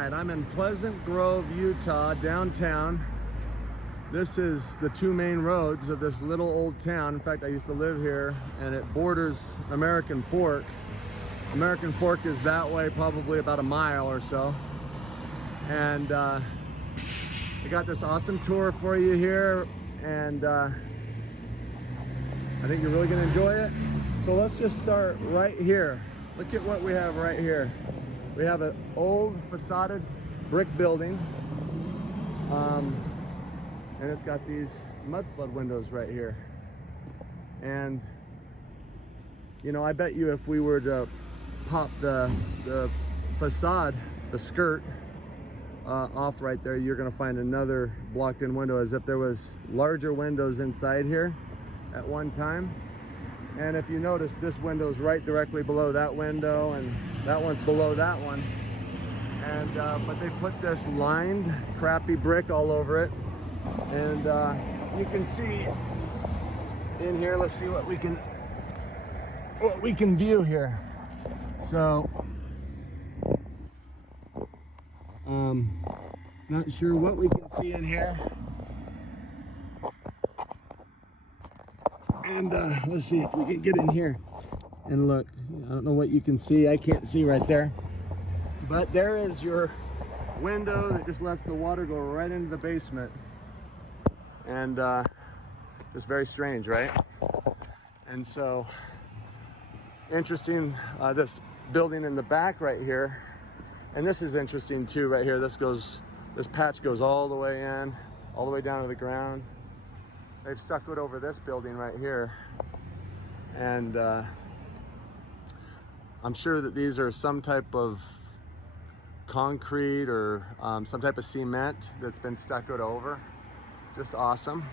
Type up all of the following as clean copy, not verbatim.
right, I'm in Pleasant Grove, Utah, downtown. This is the two main roads of this little old town. In fact, I used to live here, and it borders American Fork. American Fork is that way, probably about a mile or so. And I got this awesome tour for you here, and I think you're really gonna enjoy it. So let's just start right here. Look at what we have right here. We have an old facaded brick building, and it's got these Mudflood windows right here. And you know, I bet you if we were to pop the facade, the skirt, off right there, you're gonna find another blocked in window, as if there was larger windows inside here at one time. And if you notice, this window's right directly below that window, and that one's below that one. And but they put this lined crappy brick all over it, and you can see in here. Let's see what we can view here. So not sure what we can see in here. And let's see if we can get in here and look. I don't know what you can see. I can't see right there. But there is your window that just lets the water go right into the basement. And it's very strange, right? And so, interesting, this building in the back right here. And this is interesting too, right here. This patch goes all the way in, all the way down to the ground. They've stuccoed over this building right here. And I'm sure that these are some type of concrete or some type of cement that's been stuccoed over. Just awesome.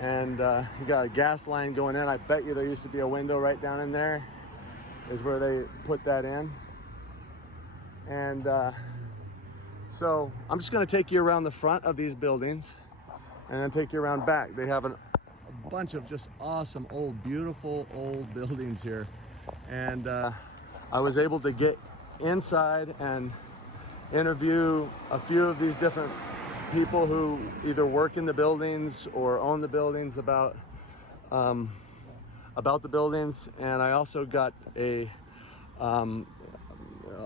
And you got a gas line going in. I bet you there used to be a window right down in there, is where they put that in. And so I'm just gonna take you around the front of these buildings and then take you around back. They have a bunch of just awesome old, beautiful old buildings here. And I was able to get inside and interview a few of these different people who either work in the buildings or own the buildings about the buildings. And I also got a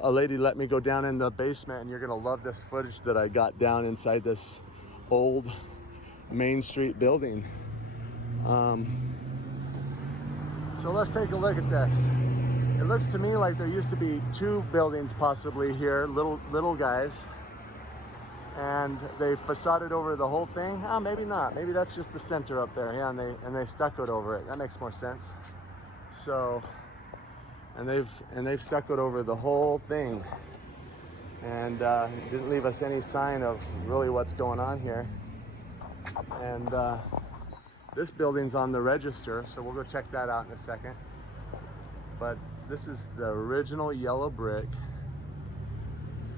lady let me go down in the basement, and you're gonna love this footage that I got down inside this old Main Street building. So let's take a look at this. It looks to me like there used to be two buildings possibly here, little guys, and they facaded over the whole thing. Oh, maybe not. Maybe that's just the center up there. Yeah, and they stuccoed over it. That makes more sense. So, and they've stuccoed over the whole thing, and didn't leave us any sign of really what's going on here. And this building's on the register, so we'll go check that out in a second. But this is the original yellow brick,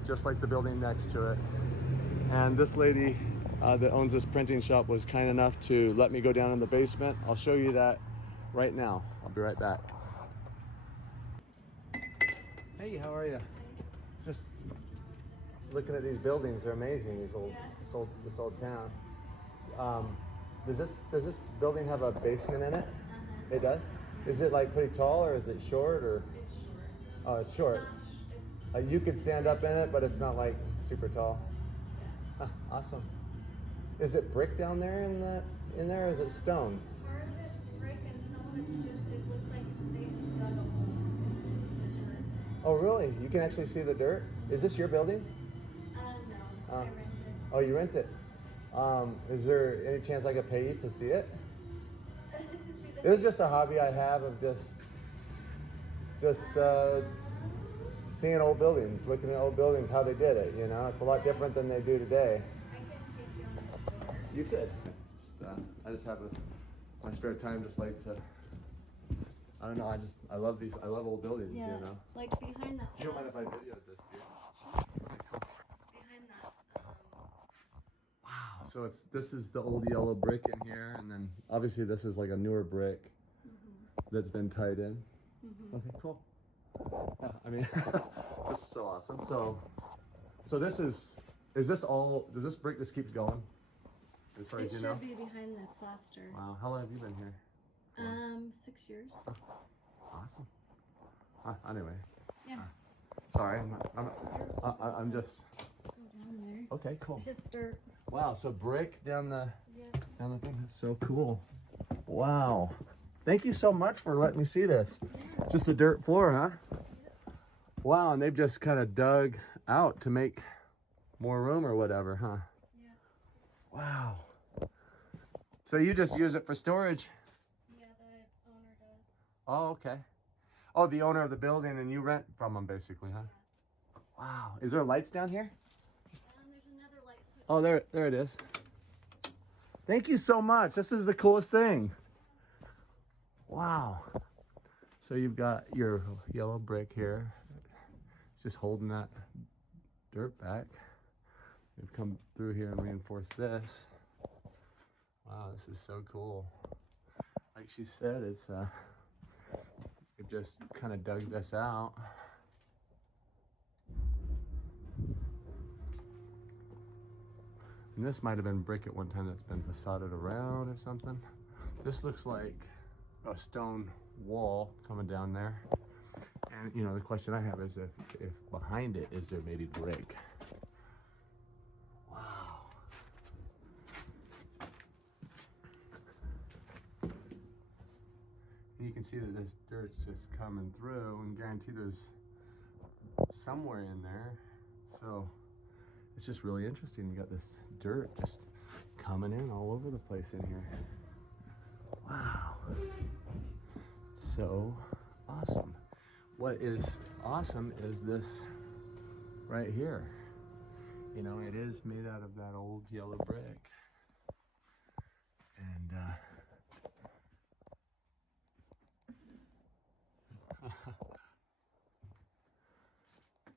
just like the building next to it. And this lady that owns this printing shop was kind enough to let me go down in the basement. I'll show you that right now. I'll be right back. Hey, how are you? Just looking at these buildings. They're amazing. This old town. Does this building have a basement in it? Uh-huh. It does? Is it like pretty tall, or is it short, or? It's short. Oh, it's short. You could stand up in it, but it's not like super tall. Yeah. Huh, awesome. Is it brick down there in there, or is it stone? Part of it's brick, and some of it's just, it looks like they just dug a hole. It's just the dirt. Oh, really? You can actually see the dirt? Is this your building? No, I rent it. Oh, you rent it? Is there any chance I could pay you to see it? To see the It was just a hobby I have of just seeing old buildings, looking at old buildings, how they did it, you know? It's a lot different than they do today. I can take you on the tour. You could. I just have my spare time, just like to, I don't know, I love old buildings, Yeah, you know? like behind that. You don't mind if I videoed this, dude? Behind that. Wow. So this is the old yellow brick in here, and then obviously this is like a newer brick that's been tied in. Okay, cool. Yeah, I mean, this is so awesome. So So this is this all, does this brick just keeps going? As far It as you should know? be behind the plaster. Wow, how long have you been here? 6 years. Awesome. Anyway, Yeah. sorry, I'm just, Go down there. okay, cool. It's just dirt. Wow, so brick down the Yeah. thing, that's so cool. Wow. Thank you so much for letting me see this. Just a dirt floor, huh? Wow, and they've just kind of dug out to make more room or whatever, huh? Yeah. Wow. So you just use it for storage? Yeah, the owner does. Oh, okay. Oh, the owner of the building, and you rent from them basically, huh? Yeah. Wow. Is there lights down here? There's another light switch. Oh, there it is. Thank you so much. This is the coolest thing. Wow. So you've got your yellow brick here. It's just holding that dirt back. They've come through here and reinforced this. Wow, this is so cool. Like she said, it's they've just kind of dug this out. And this might have been brick at one time that's been facaded around or something. This looks like a stone wall coming down there. And you know, the question I have is if behind it, is there maybe brick? Wow. And you can see that this dirt's just coming through, and guarantee there's somewhere in there. So it's just really interesting. You got this dirt just coming in all over the place in here. Wow. So awesome. What is awesome is this right here. You know, it is made out of that old yellow brick. And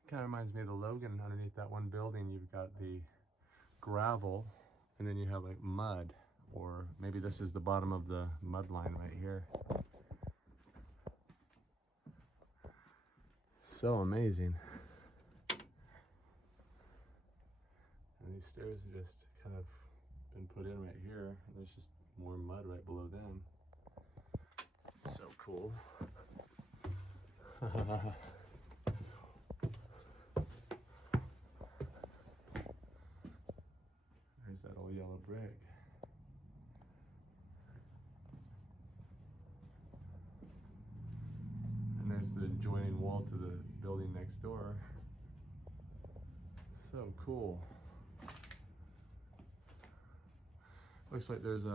kind of reminds me of the Logan. Underneath that one building, you've got the gravel, and then you have like mud, or maybe this is the bottom of the mud line right here. So amazing. And these stairs are just kind of been put in right here, and there's just more mud right below them. So cool. There's that old yellow brick. And there's the adjoining wall to the building next door. So cool. Looks like there's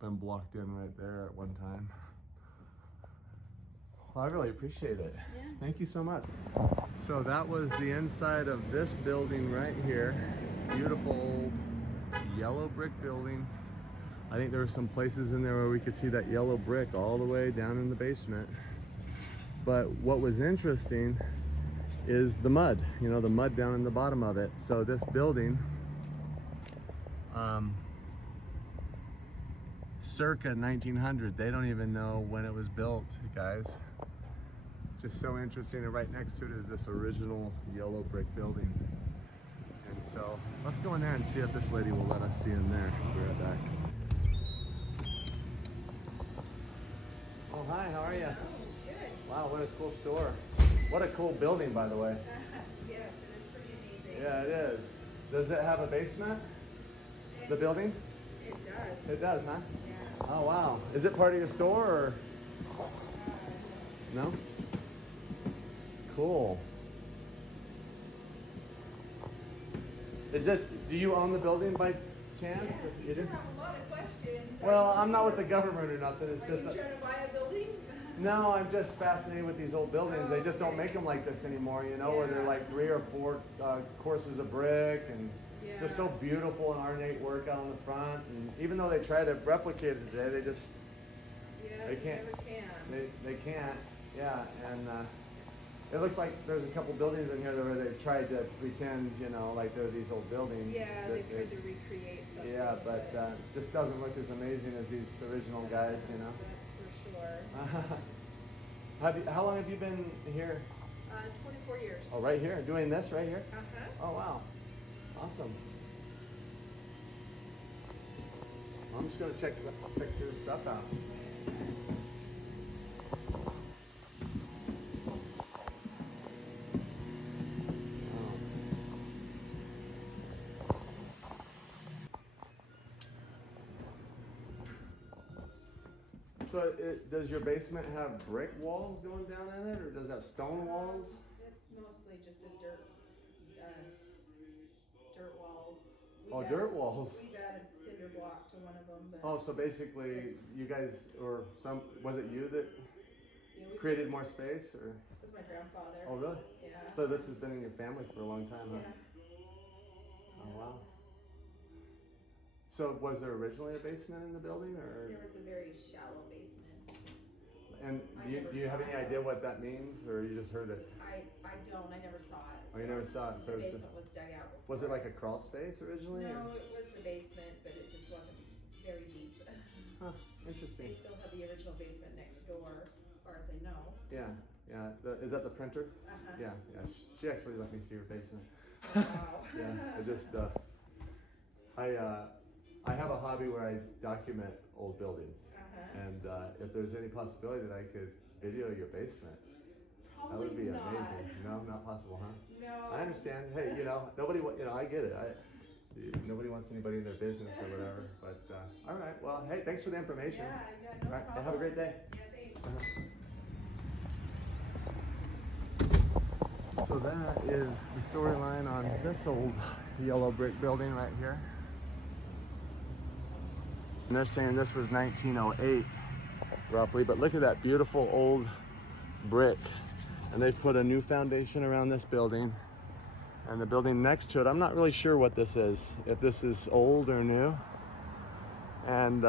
been blocked in right there at one time. Well, I really appreciate it. Yeah. Thank you so much. So that was the inside of this building right here. Beautiful old yellow brick building. I think there were some places in there where we could see that yellow brick all the way down in the basement. But what was interesting is the mud, you know, the mud down in the bottom of it. So this building, circa 1900, they don't even know when it was built, guys. Just so interesting, and right next to it is this original yellow brick building. And so let's go in there and see if this lady will let us see in there. We'll be right back. Oh, hi, how are you? Good. Wow, what a cool store. What a cool building, by the way. Yes, it is pretty amazing. Yeah, it is. Does it have a basement, the building? It does. It does, huh? Yeah. Oh, wow. Is it part of your store, or? No? It's cool. Is this, do you own the building by chance? Yes, You you do? have a lot of questions. Well, I'm not with the government or nothing. It's Are just, you trying to buy a building? no, I'm just fascinated with these old buildings. They just don't make them like this anymore, you know, where they're Yeah. like 3 or 4 courses of brick, and Yeah. just so beautiful and ornate work out on the front. And even though they try to replicate it today, they just, Yeah, They you can't. never can. they can't. Yeah, and it looks like there's a couple buildings in here where they've tried to pretend, you know, like they're these old buildings. Yeah, that they tried to recreate something. Yeah, but just doesn't look as amazing as these original guys, you know. That's for sure. How long have you been here? 24 years. Oh, right here, doing this right here? Uh-huh. Oh, wow. Awesome. I'm just gonna check your stuff out. So does your basement have brick walls going down in it, or does it have stone walls? It's mostly just a dirt walls. Dirt walls. We've added cinder block to one of them. But Oh, so basically you guys, or was it you that yeah, we created more space, or? It was my grandfather. Oh, really? Yeah. So this has been in your family for a long time, huh? Yeah. Oh, wow. So was there originally a basement in the building, or? There was a very shallow basement. And do you have any idea what that means, or you just heard it? I don't. I never saw it. Oh, you never saw it. So the it's basement just, was dug out before. was it like a crawl space originally? No, or? it was the basement, but it just wasn't very deep. Huh, They interesting. still have the original basement next door, as far as I know. Yeah, yeah. Is that the printer? Uh-huh. Yeah, yeah. She actually let me see her basement. Wow. Yeah, I just, I have a hobby where I document old buildings. Uh-huh. And if there's any possibility that I could video your basement, Probably that would be not. amazing. No, not possible, huh? No. I understand. Hey, nobody, I get it. Nobody wants anybody in their business or whatever. But all right. Well, hey, thanks for the information. Yeah, no All right. problem. Have a great day. Yeah, thanks. So that is the storyline on this old yellow brick building right here. And they're saying this was 1908, roughly. But look at that beautiful old brick. And they've put a new foundation around this building. And the building next to it, I'm not really sure what this is, if this is old or new. And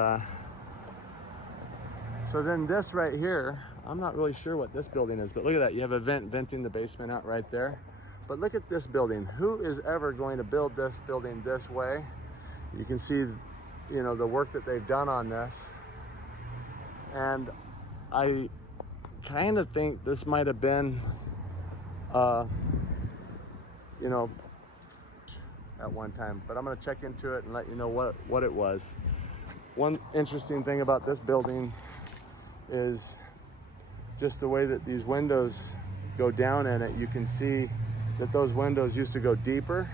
so then this right here, I'm not really sure what this building is, but look at that. You have a venting the basement out right there. But look at this building. Who is ever going to build this building this way? You can see, the work that they've done on this. And I kind of think this might have been, at one time, but I'm going to check into it and let you know what it was. One interesting thing about this building is just the way that these windows go down in it. You can see that those windows used to go deeper.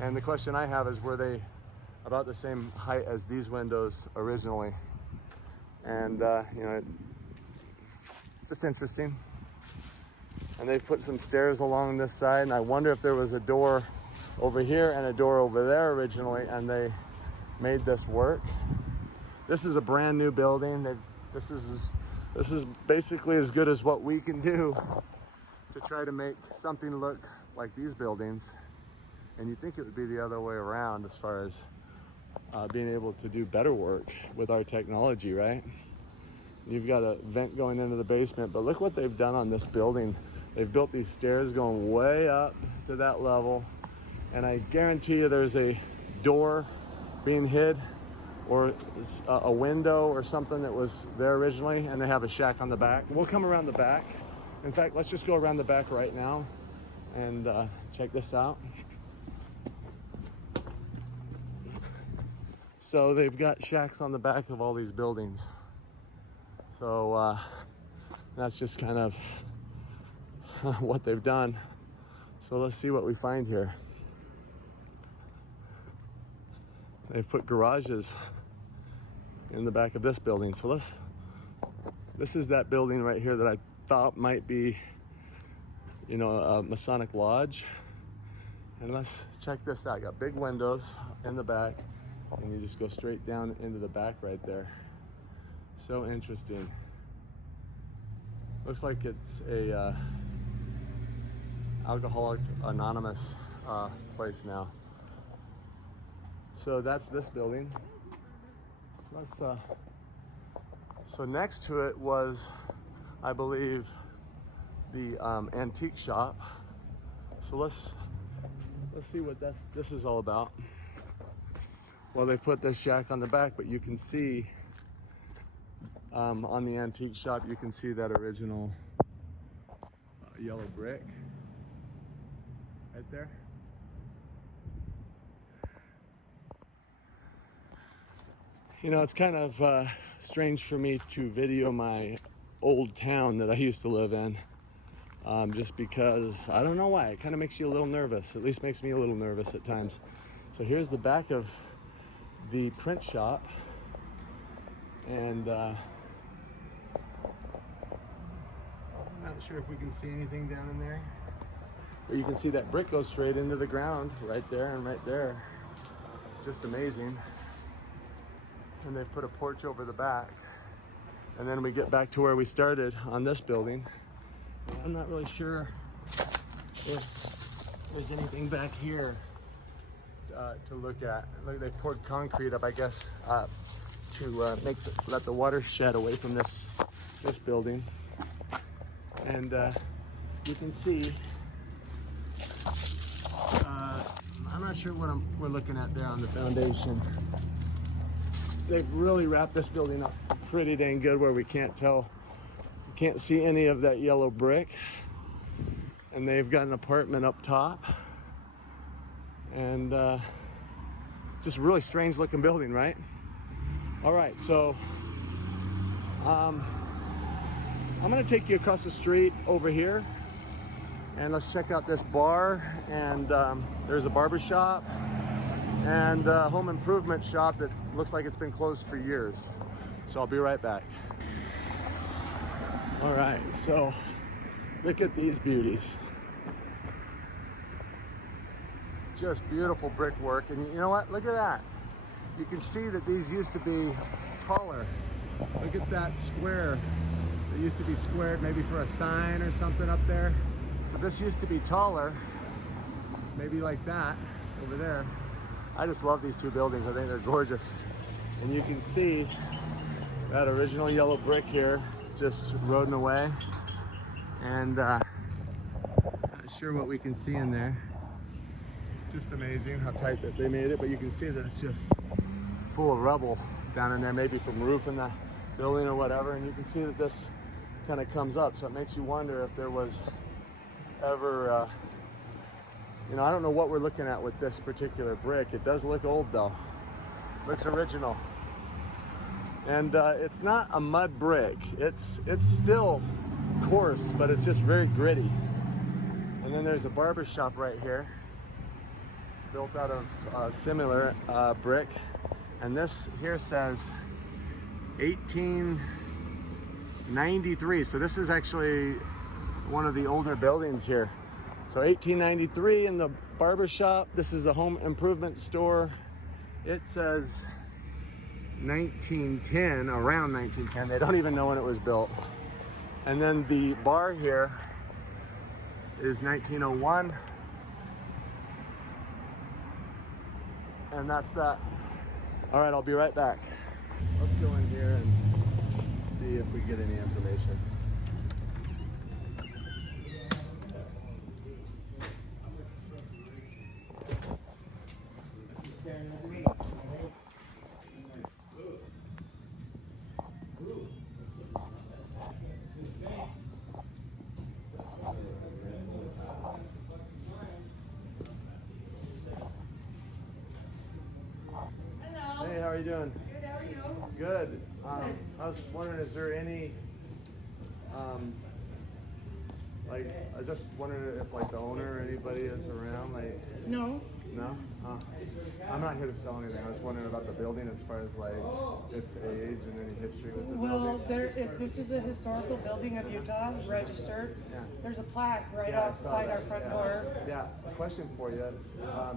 And the question I have is, were they about the same height as these windows originally? And, just interesting. And they've put some stairs along this side, and I wonder if there was a door over here and a door over there originally, and they made this work. This is a brand new building. This is basically as good as what we can do to try to make something look like these buildings. And you'd think it would be the other way around as far as being able to do better work with our technology, right? You've got a vent going into the basement, but look what they've done on this building. They've built these stairs going way up to that level, and I guarantee you there's a door being hid or a window or something that was there originally, and they have a shack on the back. We'll come around the back. In fact, let's just go around the back right now and check this out. So they've got shacks on the back of all these buildings. So that's just kind of what they've done. So let's see what we find here. They've put garages in the back of this building. So this is that building right here that I thought might be, a Masonic lodge. And let's check this out. Got big windows in the back, and you just go straight down into the back right there. So interesting. Looks like it's a Alcoholic Anonymous place now. So that's this building. So next to it was, I believe, the antique shop. So let's see what this is all about. Well, they put this shack on the back, but you can see on the antique shop, you can see that original a yellow brick right there. You know, it's kind of strange for me to video my old town that I used to live in, just because, I don't know why, it kind of makes you a little nervous. At least makes me a little nervous at times. So here's the back of the print shop, and I'm not sure if we can see anything down in there, but you can see that brick goes straight into the ground right there and right there. Just amazing. And they've put a porch over the back, and then we get back to where we started on this building. I'm not really sure if there's anything back here to look at. Look, they poured concrete up, I guess, to let the water shed away from this building. And you can see, I'm not sure what we're looking at there on the foundation. They've really wrapped this building up pretty dang good, where we can't tell, you can't see any of that yellow brick. And they've got an apartment up top, and just a really strange looking building, right? All right, so I'm gonna take you across the street over here, and let's check out this bar. And there's a barber shop and a home improvement shop that looks like it's been closed for years. So I'll be right back. All right, so look at these beauties. Just beautiful brickwork. And you know what? Look at that. You can see that these used to be taller. Look at that square. It used to be squared maybe for a sign or something up there. So this used to be taller, maybe like that over there. I just love these two buildings. I think they're gorgeous. And you can see that original yellow brick here. It's just rodent away. And not sure what we can see in there. Just amazing how tight that they made it, but you can see that it's just full of rubble down in there, maybe from roofing the building or whatever. And you can see that this kind of comes up, so it makes you wonder if there was ever you know, I don't know what we're looking at with this particular brick. It does look old though. Looks original. And it's not a mud brick. It's still coarse, but it's just very gritty. And then there's a barber shop right here, built out of similar brick. And this here says 1893. So this is actually one of the older buildings here. So 1893 in the barber shop. This is a home improvement store. It says 1910, around 1910. They don't even know when it was built. And then the bar here is 1901. And that's that. All right, I'll be right back. Let's go in here and see if we get any information. Hey, how are you doing? Good, how are you? Good. I was wondering, is there any, like, I was just wondering if, like, the owner or anybody is around, like... No. No? I'm not here to sell anything. I was wondering about the building as far as, like, its age and any history with the Well, building. this is a historical building of Utah, registered. Yeah. There's a plaque right Yeah, I saw outside that, our front yeah. door. Yeah, a question for you.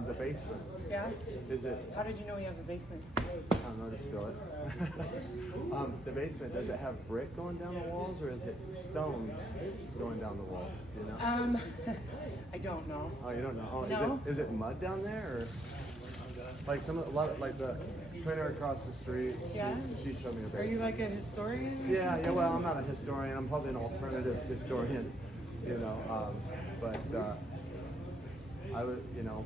The basement, Yeah? is it... How did you know we have a basement? I don't know, just feel it. The basement, does it have brick going down the walls, or is it stone going down the walls? Do you know? I don't know. Oh, you don't know? Oh, No. Is it mud down there, or like a lot of, like the printer across the street? Yeah? She showed me a basement. Are you like a historian? Or Yeah. something? Well, I'm not a historian. I'm probably an alternative historian, you know. But I would, you know,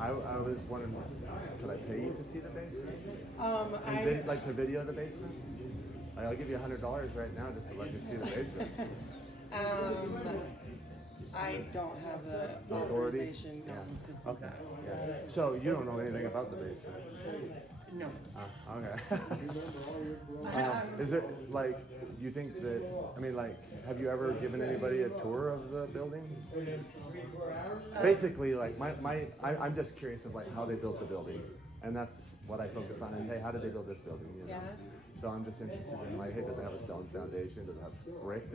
I was wondering, could I pay you to see the basement? Like to video the basement? I'll give you $100 right now just to let me see the basement. I don't have the Authority? authorization. No. Yeah. Okay. Yeah. So you don't know anything about the basement? No. Okay. Is it like, do you think that, I mean, like, have you ever given anybody a tour of the building? Basically, like, I'm just curious of like how they built the building. And that's what I focus on is, hey, how did they build this building? You know? Yeah. So I'm just interested in like, hey, does it have a stone foundation? Does it have brick?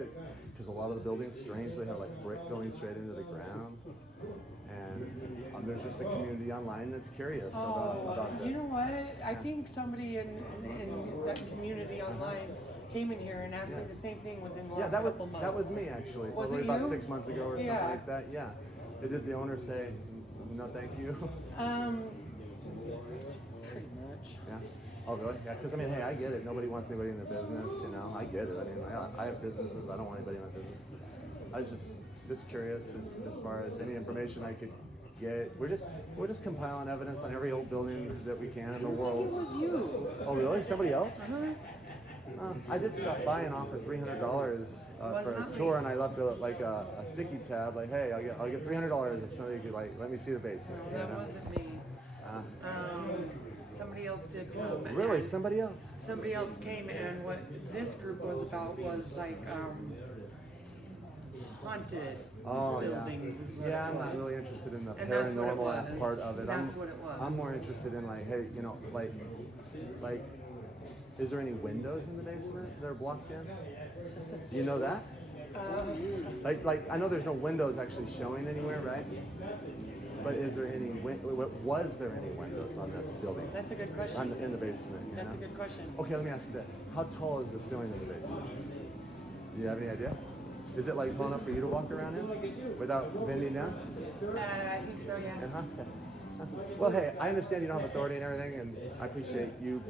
Because a lot of the buildings, strangely, have like brick going straight into the ground. And there's just a community online that's curious about this. You know what? I think somebody in that community online came in here and asked me the same thing within the last couple months. That was me actually. Was Probably it about you? 6 months ago or something like that. Yeah. Did the owner say, no thank you? Pretty much. Yeah. Oh, really? Yeah, because I mean, hey, I get it. Nobody wants anybody in their business, you know. I get it. I mean, I have businesses. I don't want anybody in my business. I was just curious as far as any information I could get. We're just compiling evidence on every old building that we can in the world. It was you. Oh, really? Somebody else? I did stop by and offer $300 for a tour, and I left a sticky tab, like, hey, I'll get $300 if somebody could like let me see the basement. No, that wasn't me. Somebody else did come. Really? and Somebody else? Somebody else came, and what this group was about was like haunted buildings. Is what Yeah, it I'm not was. really interested in the And that's what it paranormal was. part of it. That's what it was. I'm more interested in like, hey, you know, like, is there any windows in the basement that are blocked in? Do you know that? Like I know there's no windows actually showing anywhere, right? But is there any was there any windows on this building? That's a good question. In the basement. You That's know? a good question. Okay, let me ask you this: how tall is the ceiling in the basement? Do you have any idea? Is it like tall enough for you to walk around in without bending down? I think so, yeah. Uh-huh. Well, hey, I understand you don't have authority and everything, and I appreciate you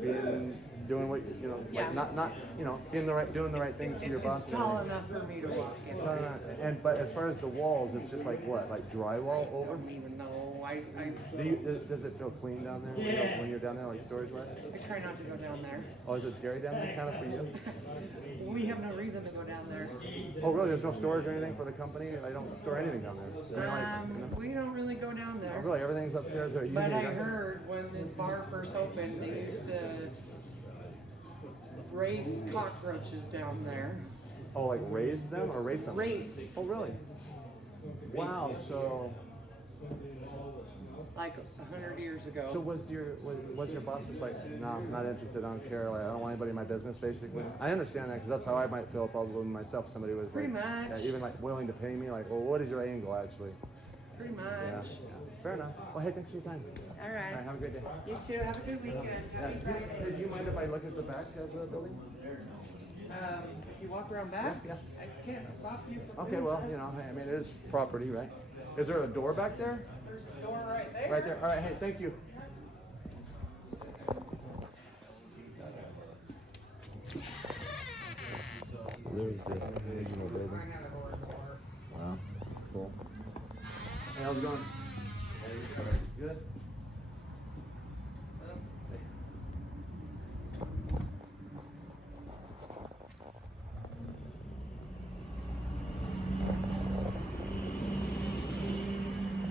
doing what you know, Yeah. like not you know, doing the right thing to your boss. It's tall enough for me to walk in. But as far as the walls, it's just like what, like drywall I over? don't even know. Does it feel clean down there when you're down there, like storage wise? I try not to go down there. Oh, is it scary down there, kind of for you? We have no reason to go down there. Oh, really? There's no storage or anything for the company? They don't store anything down there. So We don't really go down oh, there. really? Everything's upstairs there. But I heard when this bar first opened, they used to race cockroaches down there. Oh, like raise them or race them? Race. Oh, really? Wow. So Like 100 years ago. So was your boss just like, no, I'm not interested, I don't care, like, I don't want anybody in my business, basically? I understand that, because that's how I might feel probably myself. Somebody was Pretty like, much. yeah, even like willing to pay me, like, well, what is your angle, actually? Pretty much. Yeah. Fair enough. Well, hey, thanks for your time. All All right. right, have a great day. You too. Have a good weekend. Happy Friday. Hey, do you mind if I look at the back of the building? If you walk around back, Yeah. I can't stop you from Okay, doing well, that. you know, hey, I mean, it is property, right? Is there a door back there? There's a door right there. Right there. All right, hey, thank you. There's the original building. Wow, cool. Hey, how's it going? Good.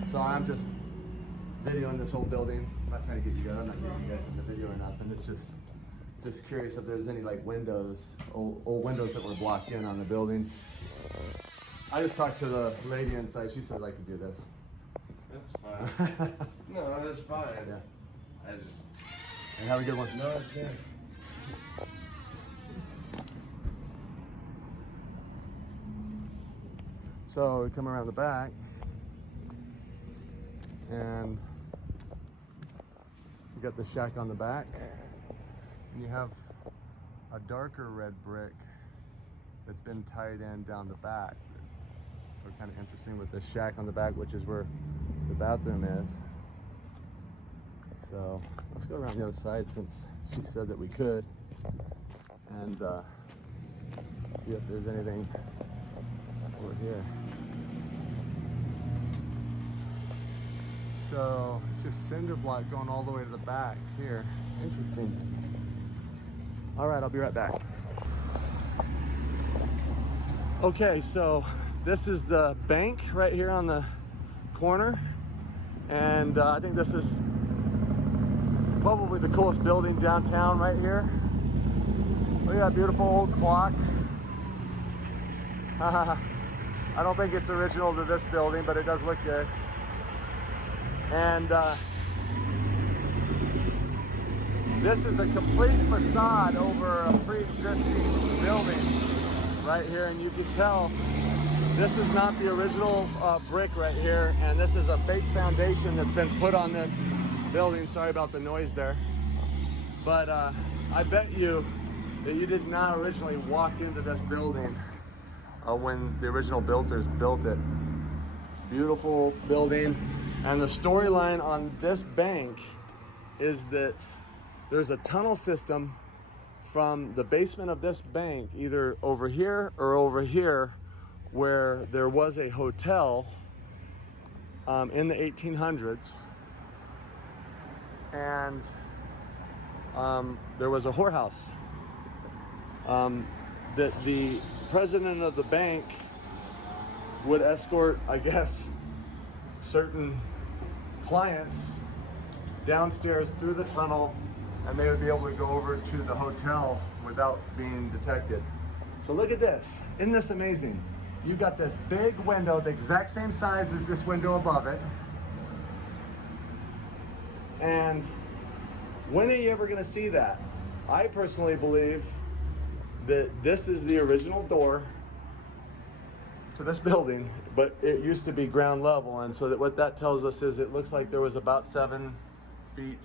So I'm just videoing this whole building. I'm not trying to get you guys. I'm not getting you guys in the video or nothing. It's just curious if there's any like windows, old windows that were blocked in on the building. I just talked to the lady inside. She said I could do this. That's fine. No, that's fine. Yeah. I just. And have a good one. No, it's good. So we come around the back, and you got the shack on the back, and you have a darker red brick that's been tied in down the back. So kind of interesting with the shack on the back, which is where the bathroom is. So let's go around the other side since she said that we could, and see if there's anything over here. So it's just cinder block going all the way to the back here. Interesting. All right, I'll be right back. Okay, so This is the bank right here on the corner. And I think this is probably the coolest building downtown right here. Look at that beautiful old clock. I don't think it's original to this building, but it does look good. And this is a complete facade over a pre-existing building right here, and you can tell this is not the original brick right here, and this is a fake foundation that's been put on this building. Sorry about the noise there. But I bet you that you did not originally walk into this building when the original builders built it. It's a beautiful building, and the storyline on this bank is that there's a tunnel system from the basement of this bank, either over here or over here, where there was a hotel in the 1800s, and there was a whorehouse that the president of the bank would escort, I guess, certain clients downstairs through the tunnel, and they would be able to go over to the hotel without being detected. So look at this. Isn't this amazing? You've got this big window, the exact same size as this window above it. And when are you ever gonna see that? I personally believe that this is the original door to this building, but it used to be ground level, and so that what that tells us is it looks like there was about 7 feet.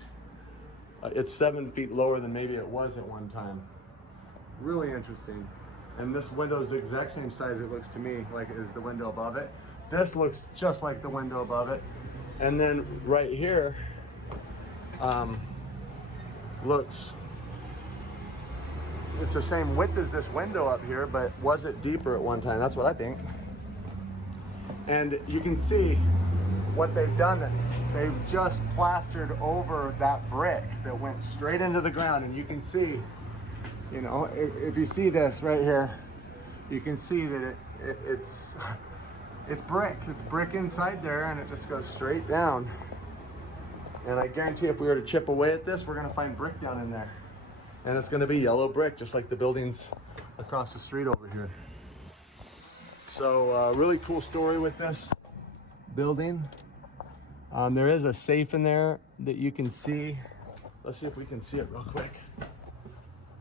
It's 7 feet lower than maybe it was at one time. Really interesting. And this window is the exact same size, it looks to me, like is the window above it. This looks just like the window above it. And then right here looks, it's the same width as this window up here, but was it deeper at one time? That's what I think. And you can see what they've done. They've just plastered over that brick that went straight into the ground. And you can see, you know, if you see this right here, you can see that it's brick. It's brick inside there, and it just goes straight down. And I guarantee if we were to chip away at this, we're gonna find brick down in there. And it's gonna be yellow brick, just like the buildings across the street over here. So really cool story with this building. There is a safe in there that you can see. Let's see if we can see it real quick.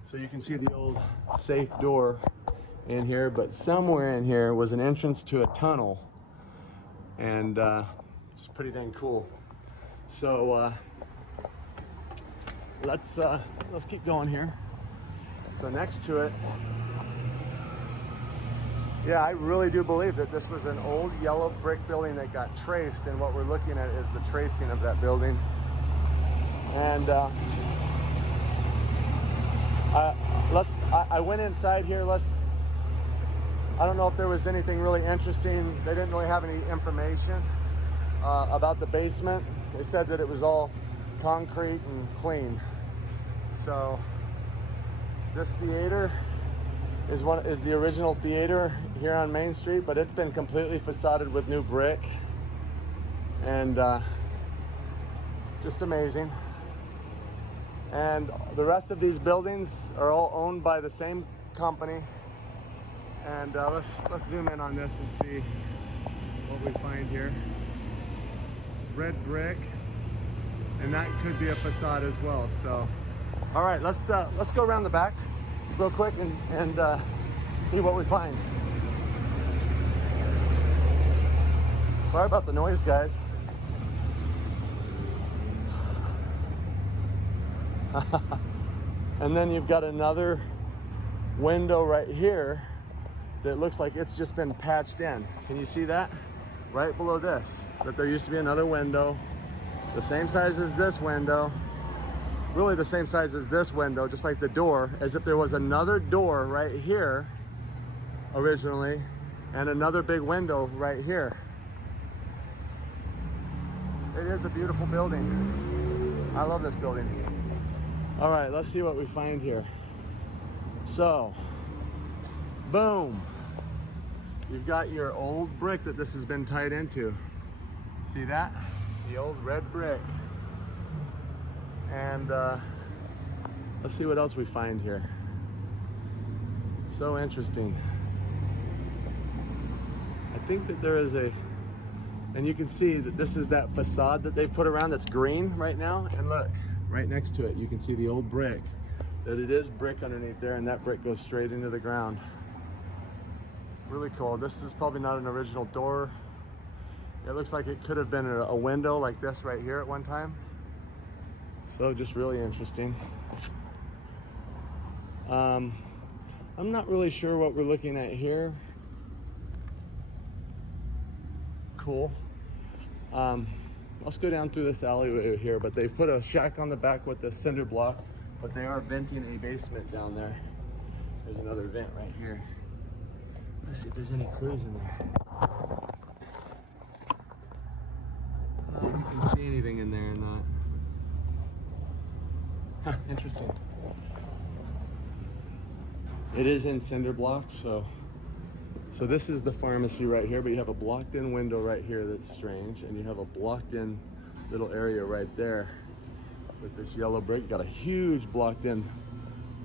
So you can see the old safe door in here, but somewhere in here was an entrance to a tunnel. And it's pretty dang cool. So let's keep going here. So next to it, yeah, I really do believe that this was an old yellow brick building that got traced, and what we're looking at is the tracing of that building. And I went inside here. I don't know if there was anything really interesting. They didn't really have any information about the basement. They said that it was all concrete and clean. So this theater is the original theater here on Main Street, but it's been completely facaded with new brick, and just amazing. And the rest of these buildings are all owned by the same company. And let's zoom in on this and see what we find here. It's red brick, and that could be a facade as well. So, all right, let's go around the back real quick and see what we find. Sorry about the noise, guys. And then you've got another window right here that looks like it's just been patched in. Can you see that? Right below this, that there used to be another window, the same size as this window, really the same size as this window, just like the door, as if there was another door right here originally, and another big window right here. It is a beautiful building. I love this building. All right, let's see what we find here. So, boom. you've got your old brick that this has been tied into. See that? The old red brick. And let's see what else we find here. So interesting. I think that there is a, and you can see that this is that facade that they've put around that's green right now. And look, right next to it, you can see the old brick, that it is brick underneath there, and that brick goes straight into the ground. Really cool. This is probably not an original door. It looks like it could have been a window like this right here at one time. So just really interesting. I'm not really sure what we're looking at here. Cool. Let's go down through this alleyway here, but they've put a shack on the back with the cinder block, but they are venting a basement down there. There's another vent right here. Let's see if there's any clues in there. I don't know if you can see anything in there or not. Huh, interesting. It is in cinder blocks, so this is the pharmacy right here, but you have a blocked in window right here that's strange, and you have a blocked in little area right there with this yellow brick. You got a huge blocked in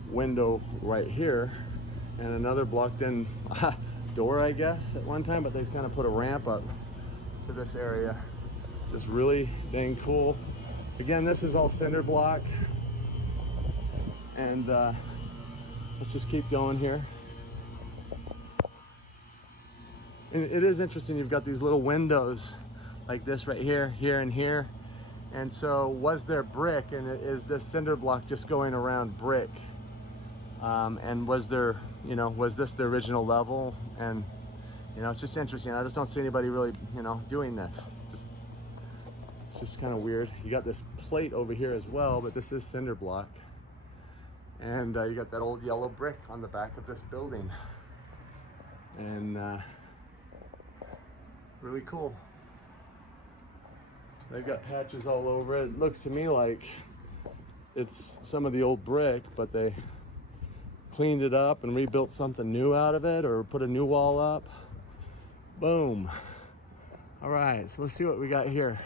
window right here, and another blocked in door, I guess, at one time, but they've kind of put a ramp up to this area. Just really dang cool. Again, this is all cinder block, and let's just keep going here. And it is interesting, you've got these little windows like this right here, here, and here. And so was there brick, and is this cinder block just going around brick? And was there, you know, was this the original level? And, you know, it's just interesting. I just don't see anybody really, you know, doing this. It's just kind of weird. You got this plate over here as well, but this is cinder block. And you got that old yellow brick on the back of this building. And really cool. They've got patches all over it. It looks to me like it's some of the old brick, but they cleaned it up and rebuilt something new out of it, or put a new wall up. Boom. All right, so let's see what we got here.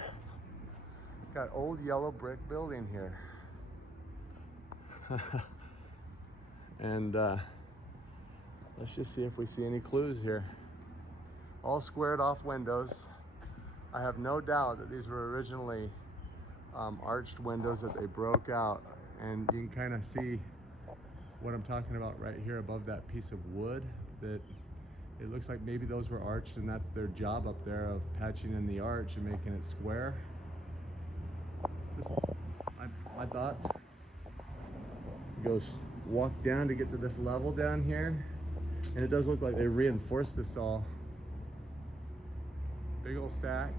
Got old yellow brick building here. And let's just see if we see any clues here. All squared off windows. I have no doubt that these were originally arched windows that they broke out, and you can kind of see what I'm talking about right here above that piece of wood, that it looks like maybe those were arched, and that's their job up there of patching in the arch and making it square. Just my thoughts. Goes walk down to get to this level down here, and it does look like they reinforced this all. Big old stack.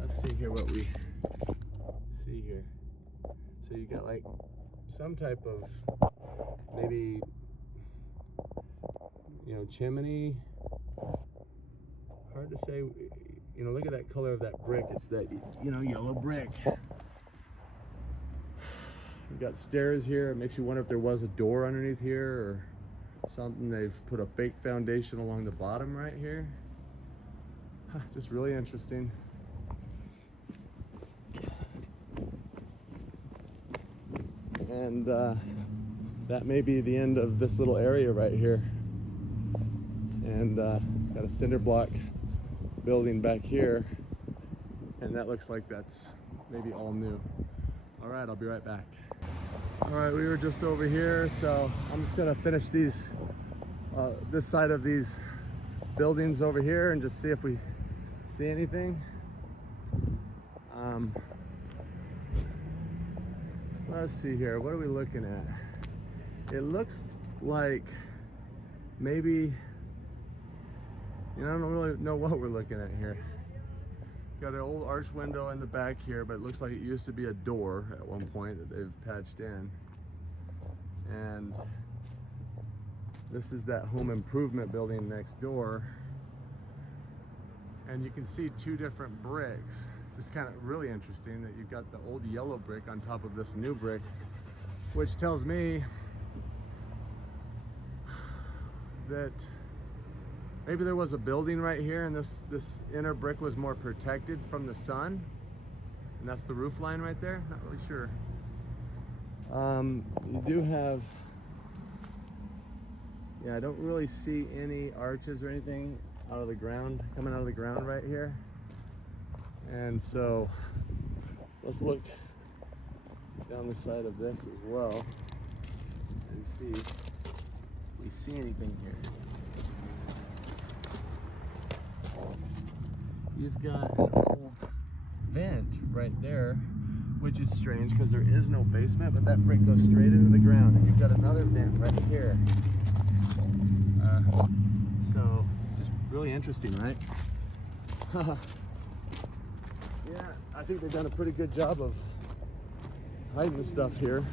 Let's see here what we see here. So you got like some type of maybe, you know, chimney. Hard to say. You know, look at that color of that brick. It's that, you know, yellow brick. You got stairs here. It makes you wonder if there was a door underneath here or something. They've put a fake foundation along the bottom right here. Just really interesting. And that may be the end of this little area right here. And got a cinder block building back here, and that looks like that's maybe all new. All right, I'll be right back. All right, we were just over here, so I'm just gonna finish these this side of these buildings over here and just see if we see anything. Let's see here, what are we looking at? It looks like maybe, you know, I don't really know what we're looking at here. Got an old arch window in the back here, but it looks like it used to be a door at one point that they've patched in. And this is that home improvement building next door. And you can see two different bricks. It's just kind of really interesting that you've got the old yellow brick on top of this new brick, which tells me that maybe there was a building right here and this inner brick was more protected from the sun, and that's the roof line right there. Not really sure. You do have, yeah, I don't really see any arches or anything out of the ground, coming out of the ground right here. And so let's look down the side of this as well and see if we see anything here. You've got an old vent right there, which is strange because there is no basement, but that brick goes straight into the ground. And you've got another vent right here. So just really interesting, right? Yeah, I think they've done a pretty good job of hiding stuff here.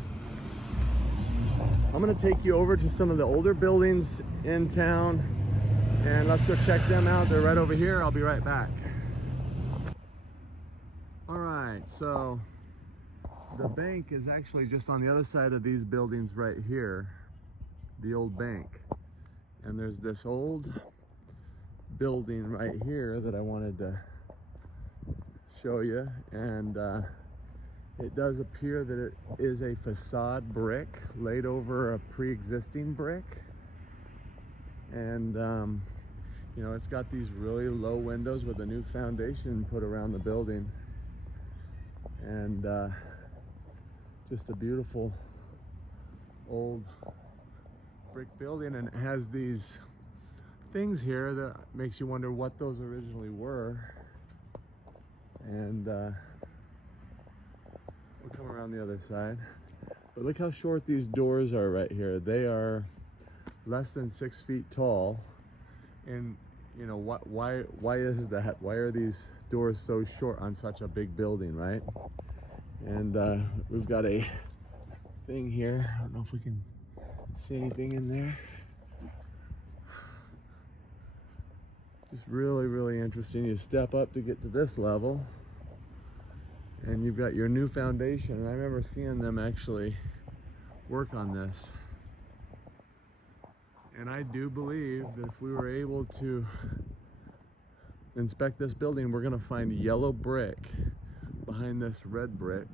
I'm gonna take you over to some of the older buildings in town and let's go check them out. They're right over here. I'll be right back. All right, so the bank is actually just on the other side of these buildings right here, the old bank. And there's this old building right here that I wanted to show you. And it does appear that it is a facade brick laid over a pre-existing brick. And you know, it's got these really low windows with a new foundation put around the building. And just a beautiful old brick building, and it has these things here that makes you wonder what those originally were. And we'll come around the other side, but look how short these doors are right here. They are less than 6 feet tall. And you know what, why is that? Why are these doors so short on such a big building, right? And we've got a thing here. I don't know if we can see anything in there. Just really, really interesting. You step up to get to this level and you've got your new foundation. And I remember seeing them actually work on this. And I do believe that if we were able to inspect this building, we're gonna find yellow brick behind this red brick.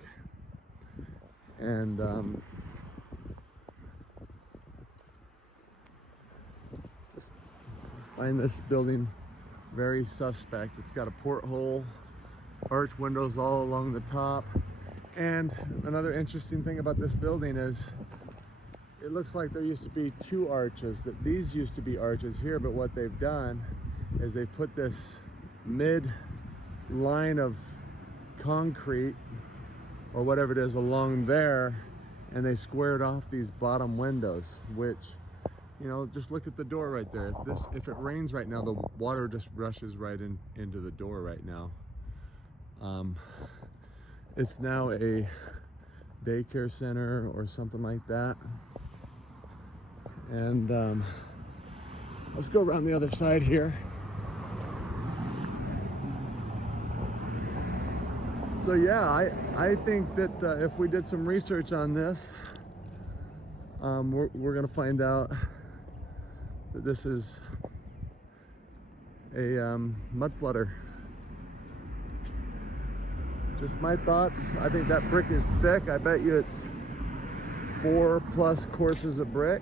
And just find this building very suspect. It's got a porthole, arch windows all along the top. And another interesting thing about this building is it looks like there used to be two arches, that these used to be arches here, but what they've done is they've put this mid line of concrete or whatever it is along there, and they squared off these bottom windows, which, you know, just look at the door right there. If it rains right now, the water just rushes right into the door right now. It's now a daycare center or something like that. And let's go around the other side here. So yeah, I think that if we did some research on this, we're gonna find out that this is a mud flooder. Just my thoughts. I think that brick is thick. I bet you it's 4+ courses of brick.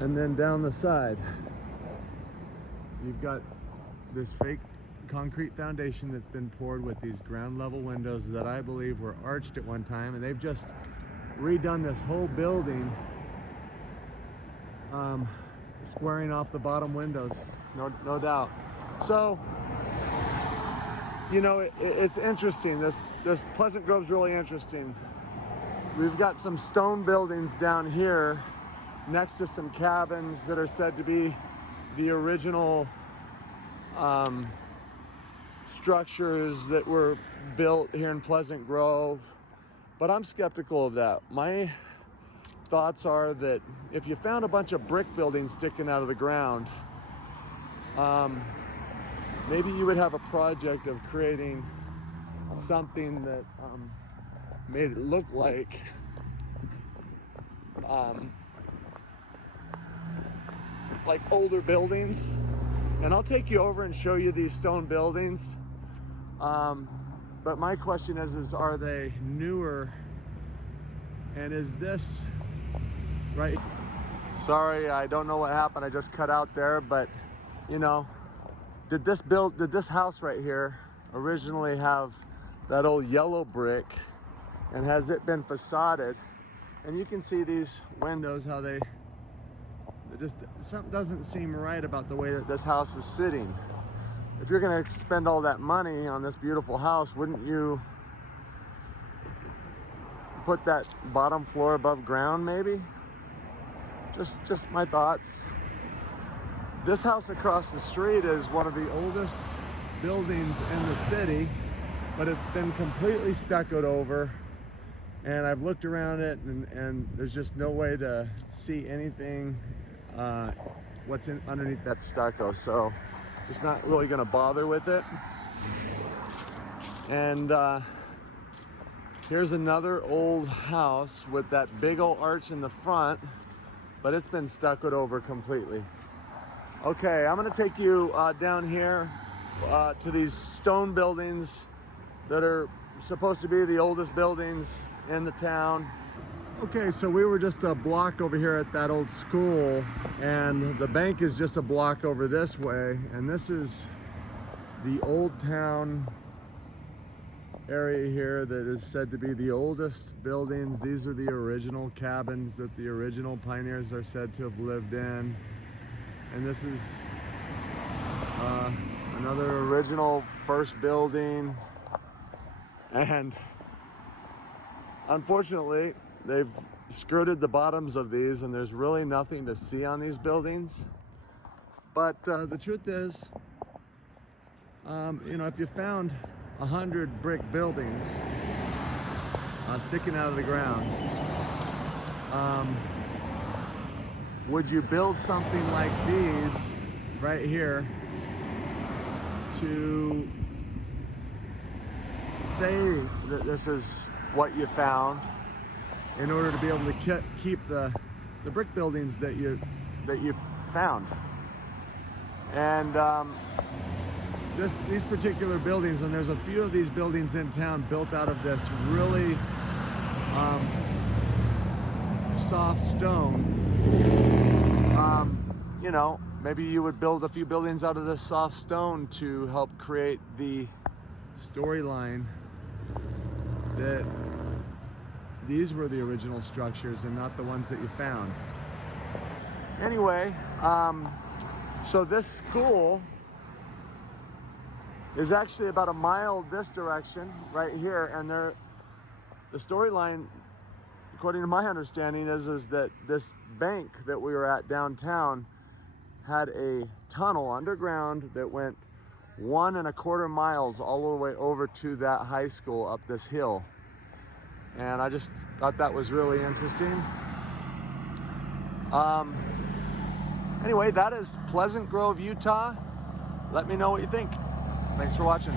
And then down the side, you've got this fake concrete foundation that's been poured with these ground level windows that I believe were arched at one time, and they've just redone this whole building, squaring off the bottom windows, no doubt. So, you know, it's interesting. This Pleasant Grove's really interesting. We've got some stone buildings down here next to some cabins that are said to be the original structures that were built here in Pleasant Grove, but I'm skeptical of that. My thoughts are that if you found a bunch of brick buildings sticking out of the ground, maybe you would have a project of creating something that made it look like like older buildings, and I'll take you over and show you these stone buildings. But my question is are they newer? And is this right? Sorry, I don't know what happened. I just cut out there, but you know, did this house right here originally have that old yellow brick, and has it been facaded? And you can see these windows, how they just, something doesn't seem right about the way that this house is sitting. If you're gonna spend all that money on this beautiful house, wouldn't you put that bottom floor above ground maybe? Just my thoughts. This house across the street is one of the oldest buildings in the city, but it's been completely stuccoed over, and I've looked around it and there's just no way to see anything what's underneath that stucco, so just not really gonna bother with it. And here's another old house with that big old arch in the front, but it's been stuccoed over completely. Okay, I'm gonna take you down here to these stone buildings that are supposed to be the oldest buildings in the town. Okay, so we were just a block over here at that old school, and the bank is just a block over this way, and this is the old town area here that is said to be the oldest buildings. These are the original cabins that the original pioneers are said to have lived in. And this is another original first building. And unfortunately, they've skirted the bottoms of these, and there's really nothing to see on these buildings. But the truth is, you know, if you found 100 brick buildings sticking out of the ground, would you build something like these right here to say that this is what you found in order to be able to keep the brick buildings that you found? And these particular buildings, and there's a few of these buildings in town built out of this really soft stone. You know, maybe you would build a few buildings out of this soft stone to help create the storyline that these were the original structures and not the ones that you found. Anyway, so this school is actually about a mile this direction right here, and the storyline, according to my understanding, is that this bank that we were at downtown had a tunnel underground that went 1.25 miles all the way over to that high school up this hill. And I just thought that was really interesting. Anyway, that is Pleasant Grove, Utah. Let me know what you think. Thanks for watching.